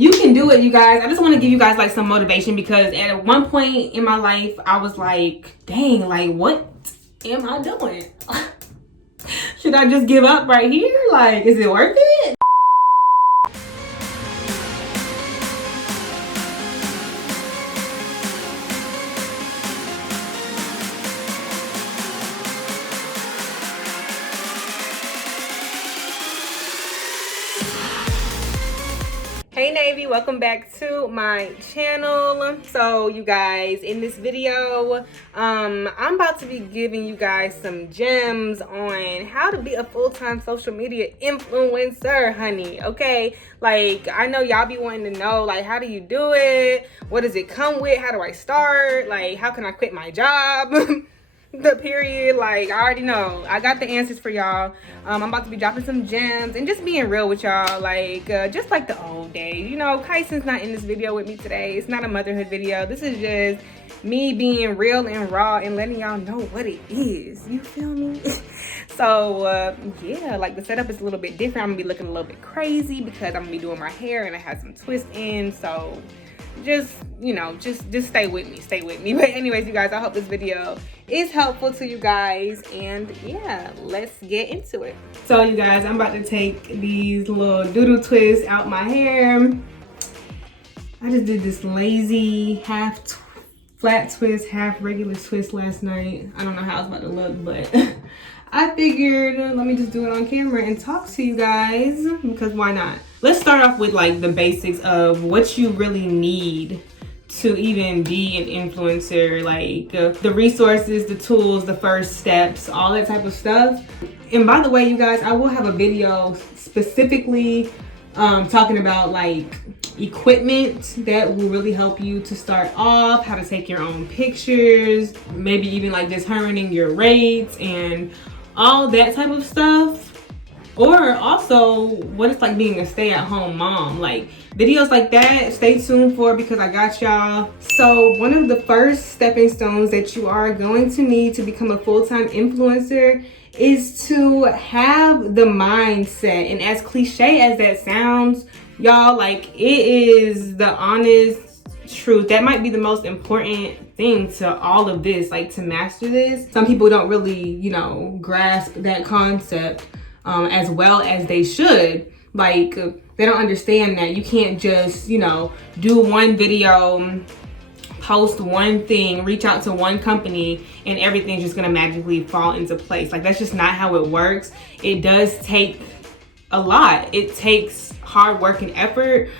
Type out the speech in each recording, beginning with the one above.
You can do it, you guys. I just want to give you guys like some motivation, because at one point in my life I was like, dang, like what am I doing? Should I just give up right here? Like, is it worth it? Hey Navy, welcome back to my channel. So you guys, in this video I'm about to be giving you guys some gems on how to be a full-time social media influencer, honey. Okay, like I know y'all be wanting to know, like, how do you do it? What does it come with? How do I start? Like, how can I quit my job? The period. Like, I already know. I got the answers for y'all. I'm about to be dropping some gems and just being real with y'all, like just like the old days. You know, Kyson's not in this video with me today. It's not a motherhood video. This is just me being real and raw and letting y'all know what it is. You feel me? So yeah, like the setup is a little bit different. I'm gonna be looking a little bit crazy because I'm gonna be doing my hair and I have some twists in. So just, you know, just stay with me. But anyways, you guys, I hope this video is helpful to you guys, and yeah, let's get into it. So you guys, I'm about to take these little doodle twists out my hair. I just did this lazy half flat twist, half regular twist last night. I don't know how it's about to look, but I figured let me just do it on camera and talk to you guys, because why not? Let's start off with like the basics of what you really need to even be an influencer, like the resources, the tools, the first steps, all that type of stuff. And by the way, you guys, I will have a video specifically talking about like equipment that will really help you to start off, how to take your own pictures, maybe even like determining your rates and all that type of stuff. Or also what it's like being a stay-at-home mom. Like videos like that, stay tuned for, because I got y'all. So one of the first stepping stones that you are going to need to become a full-time influencer is to have the mindset. And as cliche as that sounds, y'all, like, it is the honest truth. That might be the most important thing to all of this, like to master this. Some people don't really, you know, grasp that concept as well as they should. Like, they don't understand that you can't just, you know, do one video, post one thing, reach out to one company, and everything's just gonna magically fall into place. Like, that's just not how it works. It does take a lot. It takes hard work and effort.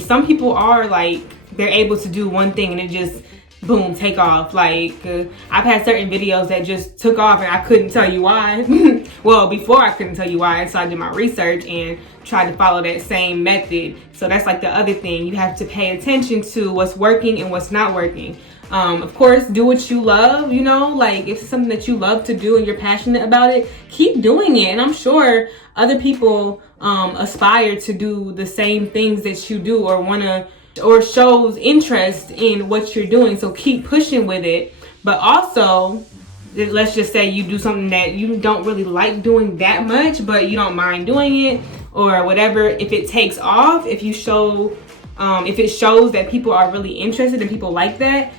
Some people are like, they're able to do one thing and it just boom, take off. Like I've had certain videos that just took off and I couldn't tell you why. Well, before I couldn't tell you why, so I did my research and tried to follow that same method. So that's like the other thing. You have to pay attention to what's working and what's not working. Of course, do what you love, you know, like if it's something that you love to do and you're passionate about it, keep doing it. And I'm sure other people aspire to do the same things that you do, or wanna, or shows interest in what you're doing. So keep pushing with it. But also, let's just say you do something that you don't really like doing that much, but you don't mind doing it or whatever. If it takes off, if you show, if it shows that people are really interested and people like that,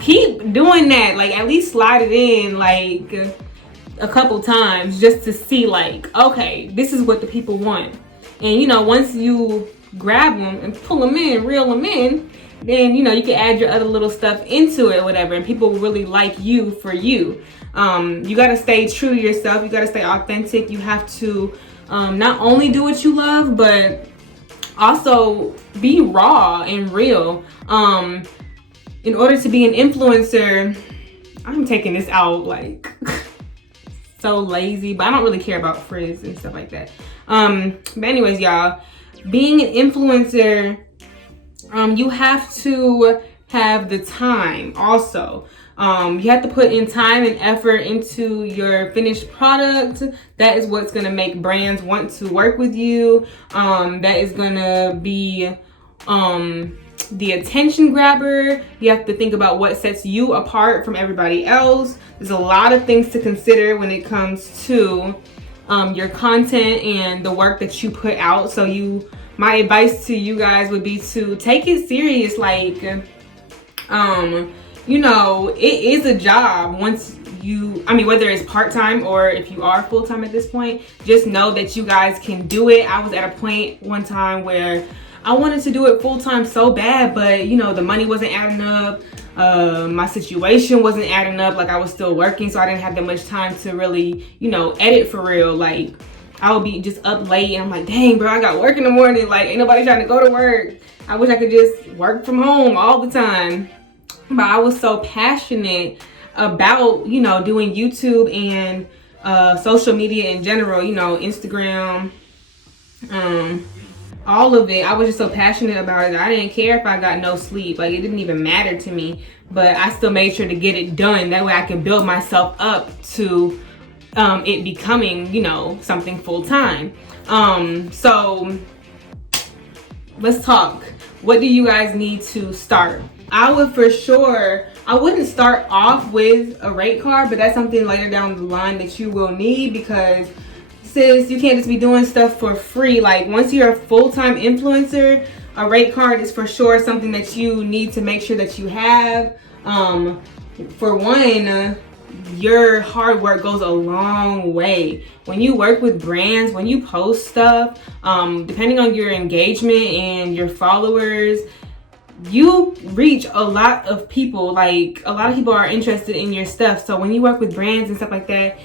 keep doing that. Like, at least slide it in like a couple times just to see, like, okay, this is what the people want. And you know, once you grab them and pull them in, reel them in, then you know, you can add your other little stuff into it or whatever, and people will really like you for you. You got to stay true to yourself. You got to stay authentic. You have to not only do what you love, but also be raw and real. In order to be an influencer, I'm taking this out like so lazy, but I don't really care about frizz and stuff like that. But anyways, y'all, being an influencer, you have to have the time also. You have to put in time and effort into your finished product. That is what's gonna make brands want to work with you. That is gonna be the attention grabber. You have to think about what sets you apart from everybody else. There's a lot of things to consider when it comes to your content and the work that you put out. So you my advice to you guys would be to take it serious. Like, you know, it is a job once you, I mean, whether it's part-time or if you are full-time at this point, just know that you guys can do it. I was at a point one time where I wanted to do it full-time so bad, but you know, the money wasn't adding up. My situation wasn't adding up. Like, I was still working, so I didn't have that much time to really, you know, edit for real. Like, I would be just up late and I'm like, dang bro, I got work in the morning. Like, ain't nobody trying to go to work. I wish I could just work from home all the time. But I was so passionate about, you know, doing YouTube and social media in general, you know, Instagram, all of it. I was just so passionate about it. I didn't care if I got no sleep. Like, it didn't even matter to me, but I still made sure to get it done. That way I could build myself up to it becoming, you know, something full-time. So let's talk. What do you guys need to start? I would for sure, I wouldn't start off with a rate card, but that's something later down the line that you will need, because sis, you can't just be doing stuff for free. Like, once you're a full-time influencer, a rate card is for sure something that you need to make sure that you have. For one, your hard work goes a long way. When you work with brands, when you post stuff, depending on your engagement and your followers, you reach a lot of people. Like, a lot of people are interested in your stuff. So when you work with brands and stuff like that,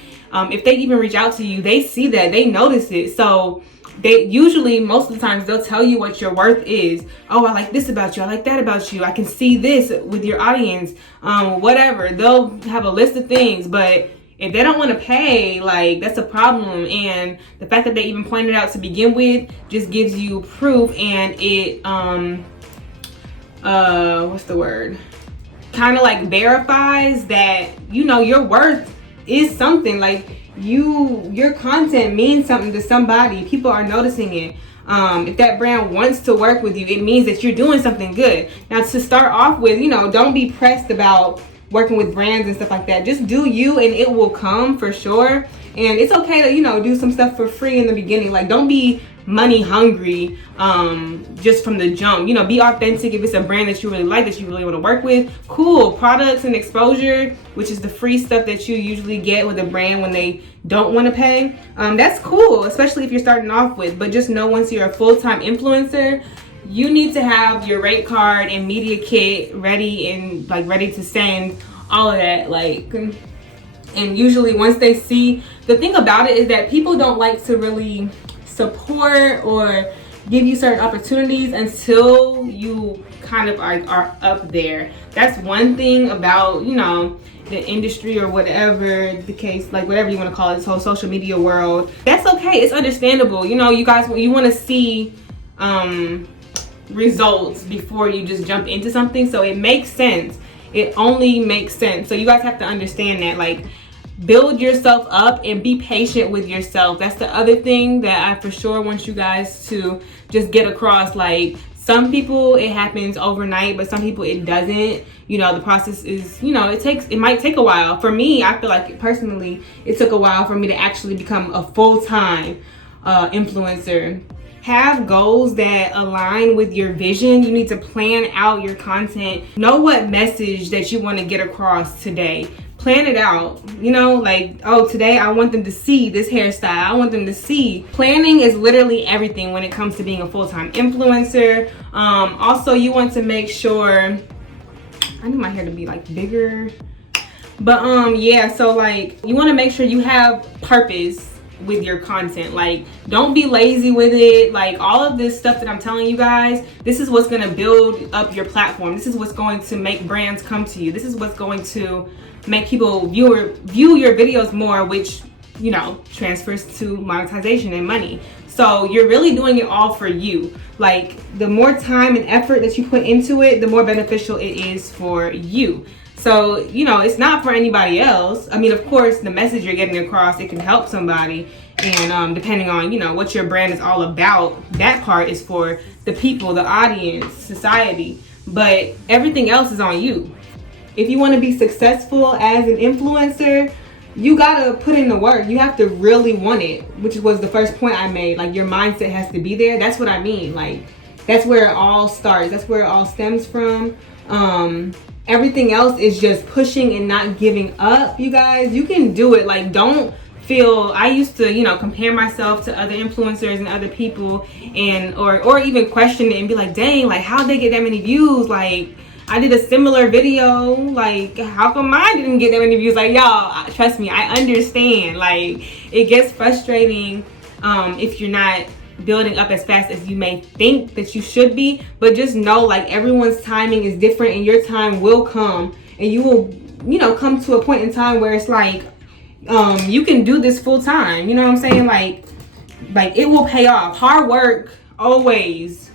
if they even reach out to you, they see that, they notice it. So they usually, most of the times, they'll tell you what your worth is. Oh, I like this about you, I like that about you, I can see this with your audience, whatever. They'll have a list of things, but if they don't want to pay, like, that's a problem. And the fact that they even pointed out to begin with just gives you proof, and it what's the word, kind of like verifies that, you know, your worth is something. Like, your content means something to somebody. People are noticing it. If that brand wants to work with you, it means that you're doing something good. Now, to start off with, you know, don't be pressed about working with brands and stuff like that. Just do you, and it will come for sure. And it's okay to, you know, do some stuff for free in the beginning. Like, don't be money hungry just from the jump. You know, be authentic. If it's a brand that you really like, that you really want to work with, cool. Products and exposure, which is the free stuff that you usually get with a brand when they don't want to pay, that's cool, especially if you're starting off with. But just know, once you're a full-time influencer, you need to have your rate card and media kit ready, and like ready to send, all of that. Like, and usually once they see, the thing about it is that people don't like to really support or give you certain opportunities until you kind of are up there. That's one thing about, you know, the industry or whatever the case, like whatever you want to call it, this whole social media world. That's okay. It's understandable. You know, you guys, you want to see results before you just jump into something. So it makes sense. It only makes sense. So you guys have to understand that. Like, build yourself up and be patient with yourself. That's the other thing that I for sure want you guys to just get across. Like, some people, it happens overnight, but some people it doesn't. You know, the process is, you know, it might take a while. For me, I feel like personally, it took a while for me to actually become a full-time influencer. Have goals that align with your vision. You need to plan out your content. Know what message that you want to get across today. Plan it out. You know, like, oh, today I want them to see this hairstyle. I want them to see. Planning is literally everything when it comes to being a full-time influencer. Also, you want to make sure, I need my hair to be like bigger. But yeah, so like, you want to make sure you have purpose with your content. Like, don't be lazy with it. Like, all of this stuff that I'm telling you guys, this is what's going to build up your platform. This is what's going to make brands come to you. This is what's going to make people view your videos more, which, you know, transfers to monetization and money. So you're really doing it all for you. Like, the more time and effort that you put into it, the more beneficial it is for you. So, you know, it's not for anybody else. I mean, of course, the message you're getting across, it can help somebody. And depending on, you know, what your brand is all about, that part is for the people, the audience, society. But everything else is on you. If you want to be successful as an influencer, you gotta put in the work. You have to really want it, which was the first point I made. Like, your mindset has to be there. That's what I mean. Like, that's where it all starts. That's where it all stems from. Everything else is just pushing and not giving up. You guys, you can do it. Like, don't feel, I used to, you know, compare myself to other influencers and other people, and or even question it and be like, dang, like, how'd they get that many views? Like, I did a similar video, like, how come I didn't get that many views? Like, y'all, trust me, I understand. Like, it gets frustrating if you're not building up as fast as you may think that you should be, but just know, like, everyone's timing is different, and your time will come, and you will, you know, come to a point in time where it's like, you can do this full time. You know what I'm saying? Like it will pay off. Hard work always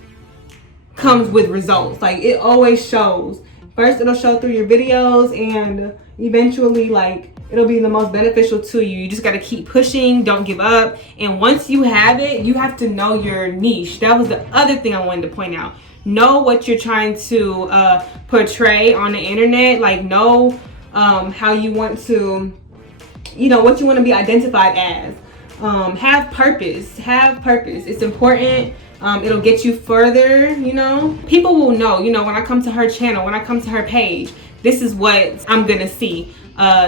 comes with results. Like, it always shows. First, it'll show through your videos, and eventually, like, it'll be the most beneficial to you. You just got to keep pushing. Don't give up. And once you have it, you have to know your niche. That was the other thing I wanted to point out. Know what you're trying to portray on the internet. Like, know how you want to, you know, what you want to be identified as. Have purpose. It's important. It'll get you further, you know. People will know, you know, when I come to her channel, when I come to her page, this is what I'm gonna see.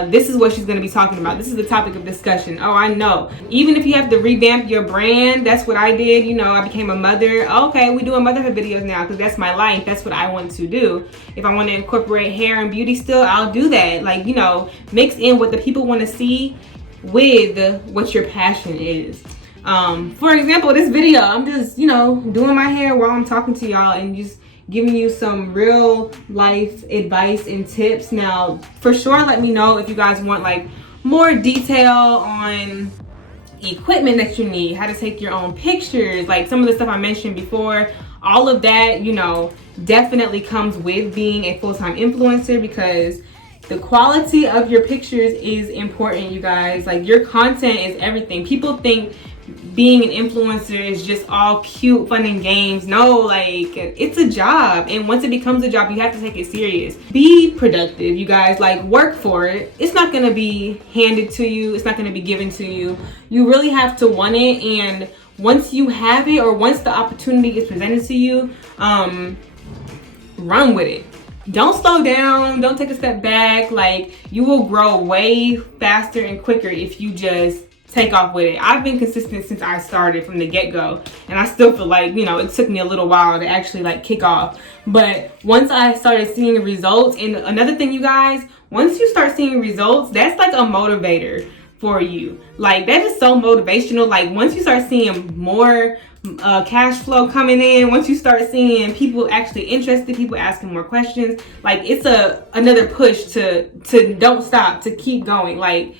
This is what she's gonna be talking about. This is the topic of discussion. Oh, I know. Even if you have to revamp your brand, that's what I did. You know, I became a mother. Okay, we doing motherhood videos now because that's my life. That's what I want to do. If I want to incorporate hair and beauty still, I'll do that. Like, you know, mix in what the people want to see with what your passion is. For example, this video, I'm just, you know, doing my hair while I'm talking to y'all and just giving you some real life advice and tips. Now, for sure, let me know if you guys want, like, more detail on equipment that you need, how to take your own pictures, like some of the stuff I mentioned before. All of that, you know, definitely comes with being a full-time influencer, because the quality of your pictures is important, you guys. Like, your content is everything. People think being an influencer is just all cute, fun, and games. No, like, it's a job, and once it becomes a job, you have to take it serious. Be productive, you guys. Like, work for it. It's not gonna be handed to you. It's not gonna be given to you. You really have to want it, and once you have it, or once the opportunity is presented to you, run with it. Don't slow down. Don't take a step back. Like, you will grow way faster and quicker if you just take off with it. I've been consistent since I started from the get-go, and I still feel like, you know, it took me a little while to actually, like, kick off. But once I started seeing results, and another thing, you guys, once you start seeing results, that's like a motivator for you. Like, that is so motivational. Like, once you start seeing more cash flow coming in, once you start seeing people actually interested, people asking more questions, like, it's another push to don't stop, to keep going. Like,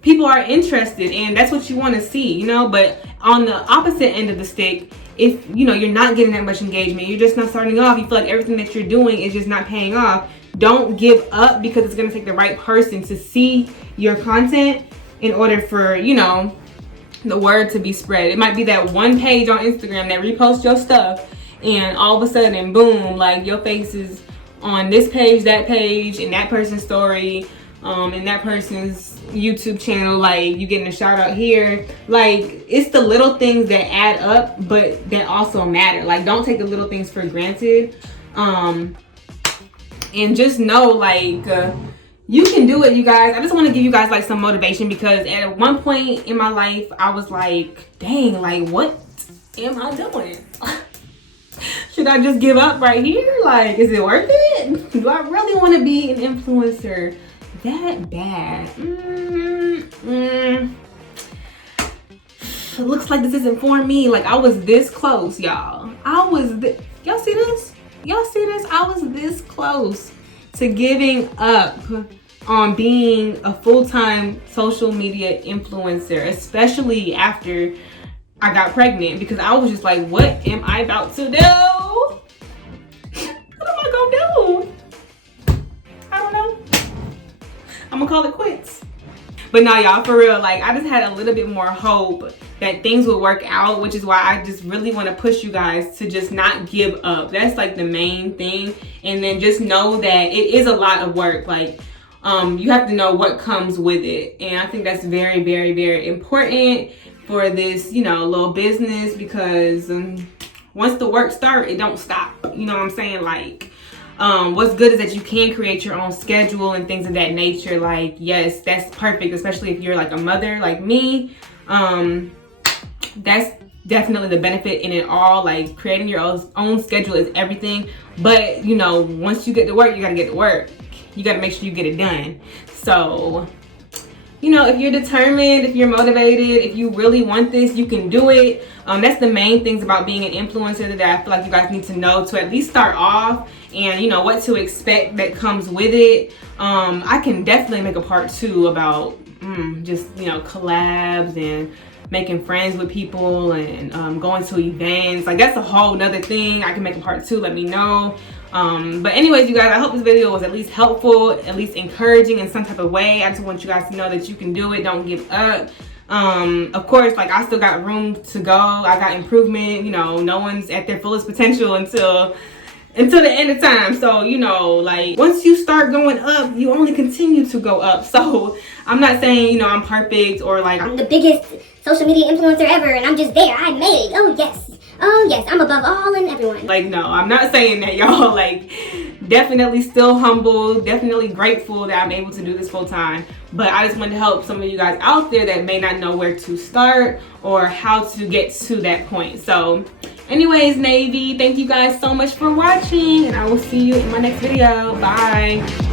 people are interested, and that's what you want to see, you know. But on the opposite end of the stick, if, you know, you're not getting that much engagement, you're just not starting off, you feel like everything that you're doing is just not paying off, don't give up, because it's going to take the right person to see your content in order for, you know, the word to be spread. It might be that one page on Instagram that reposts your stuff, and all of a sudden, boom, like, your face is on this page, that page, and that person's story, and that person's YouTube channel. Like, you getting a shout out here. Like, it's the little things that add up, but that also matter. Like, don't take the little things for granted. And just know, like, you can do it, you guys. I just want to give you guys, like, some motivation, because at one point in my life, I was like, dang, like, what am I doing? Should I just give up right here? Like, is it worth it? Do I really want to be an influencer that bad? Looks like this isn't for me. Like, I was this close, y'all. Y'all see this? Y'all see this? I was this close to giving up on being a full-time social media influencer, especially after I got pregnant, because I was just like, what am I about to do? What am I gonna do? I don't know. I'm gonna call it quits. But no, y'all, for real, like, I just had a little bit more hope that things would work out, which is why I just really want to push you guys to just not give up. That's, like, the main thing. And then just know that it is a lot of work. Like, you have to know what comes with it. And I think that's very, very, very important for this, you know, little business, because once the work starts, it don't stop. You know what I'm saying? Like, what's good is that you can create your own schedule and things of that nature. Like, yes, that's perfect, especially if you're like a mother like me. That's definitely the benefit in it all. Like, creating your own schedule is everything. But, you know, once you get to work, you gotta get to work. You gotta make sure you get it done. So, you know, if you're determined, if you're motivated, if you really want this, you can do it. That's the main things about being an influencer that I feel like you guys need to know to at least start off, and you know what to expect that comes with it. I can definitely make a part 2 about just, you know, collabs and making friends with people and going to events. Like, that's a whole nother thing. I can make a part 2, let me know. But anyways, you guys, I hope this video was at least helpful, at least encouraging in some type of way. I just want you guys to know that you can do it. Don't give up. Of course, like, I still got room to go. I got improvement. You know, no one's at their fullest potential until the end of time. So, you know, like, once you start going up, you only continue to go up. So I'm not saying, you know, I'm perfect or like I'm the biggest social media influencer ever and I'm just there. I made it. Oh yes, I'm above all and everyone. Like, no, I'm not saying that, y'all. Like, definitely still humble, definitely grateful that I'm able to do this full time. But I just wanted to help some of you guys out there that may not know where to start or how to get to that point. So anyways, NAYvy, thank you guys so much for watching, and I will see you in my next video. Bye.